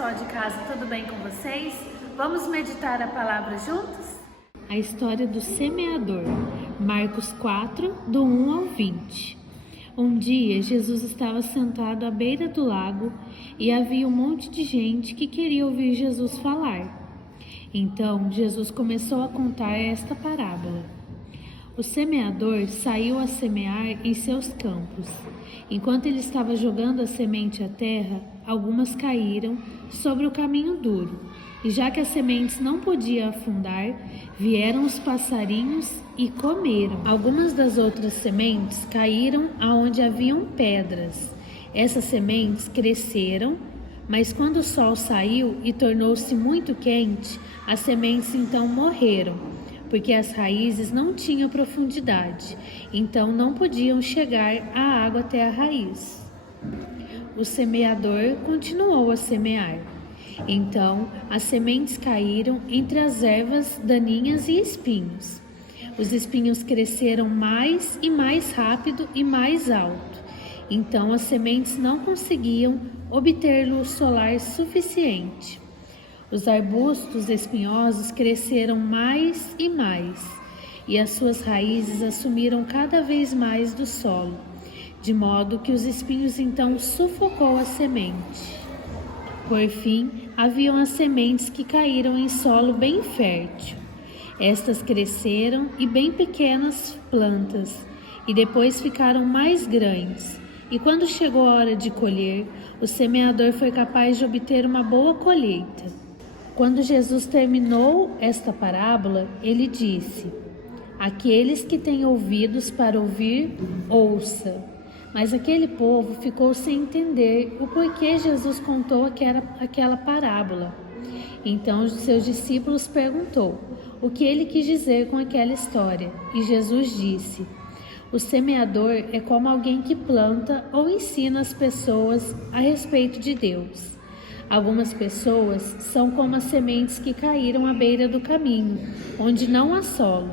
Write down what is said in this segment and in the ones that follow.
pessoal de casa, tudo bem com vocês? Vamos meditar a palavra juntos? A história do semeador, Marcos 4, do 1 ao 20. Um dia, Jesus estava sentado à beira do lago e havia um monte de gente que queria ouvir Jesus falar. Então, Jesus começou a contar esta parábola. O semeador saiu a semear em seus campos. Enquanto ele estava jogando a semente à terra, algumas caíram sobre o caminho duro. E já que as sementes não podiam afundar, vieram os passarinhos e comeram. Algumas das outras sementes caíram aonde haviam pedras. Essas sementes cresceram, mas quando o sol saiu e tornou-se muito quente, as sementes então morreram, porque as raízes não tinham profundidade, então não podiam chegar a água até a raiz. O semeador continuou a semear. Então, as sementes caíram entre as ervas daninhas e espinhos. Os espinhos cresceram mais e mais rápido e mais alto. Então, as sementes não conseguiam obter luz solar suficiente. Os arbustos espinhosos cresceram mais e mais, e as suas raízes assumiram cada vez mais do solo, de modo que os espinhos então sufocou a semente. Por fim, haviam as sementes que caíram em solo bem fértil. Estas cresceram e bem pequenas plantas, e depois ficaram mais grandes. E quando chegou a hora de colher, o semeador foi capaz de obter uma boa colheita. Quando Jesus terminou esta parábola, ele disse: "Aqueles que têm ouvidos para ouvir, ouça." Mas aquele povo ficou sem entender o porquê Jesus contou aquela parábola. Então seus discípulos perguntou o que ele quis dizer com aquela história. E Jesus disse: "O semeador é como alguém que planta ou ensina as pessoas a respeito de Deus. Algumas pessoas são como as sementes que caíram à beira do caminho, onde não há solo.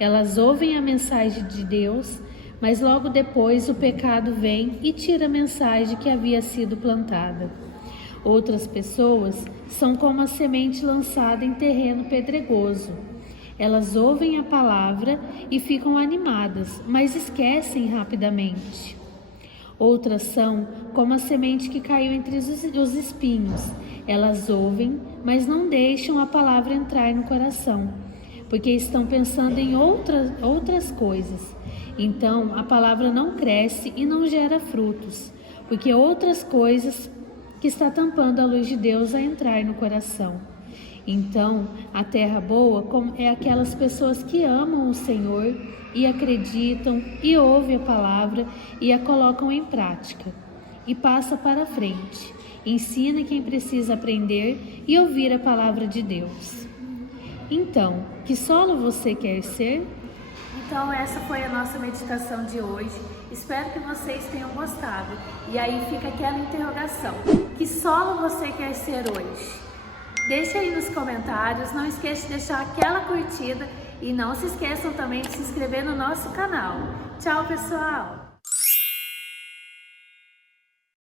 Elas ouvem a mensagem de Deus, mas logo depois o pecado vem e tira a mensagem que havia sido plantada. Outras pessoas são como a semente lançada em terreno pedregoso. Elas ouvem a palavra e ficam animadas, mas esquecem rapidamente. Outras são como a semente que caiu entre os espinhos. Elas ouvem, mas não deixam a palavra entrar no coração, porque estão pensando em outras coisas. Então a palavra não cresce e não gera frutos, porque outras coisas que está tampando a luz de Deus a entrar no coração. Então a terra boa é aquelas pessoas que amam o Senhor e acreditam e ouvem a palavra e a colocam em prática. E passa para frente, ensina quem precisa aprender e ouvir a palavra de Deus. Então, que solo você quer ser? Então essa foi a nossa meditação de hoje. Espero que vocês tenham gostado. E aí fica aquela interrogação: que solo você quer ser hoje? Deixe aí nos comentários, não esqueça de deixar aquela curtida e não se esqueçam também de se inscrever no nosso canal. Tchau, pessoal!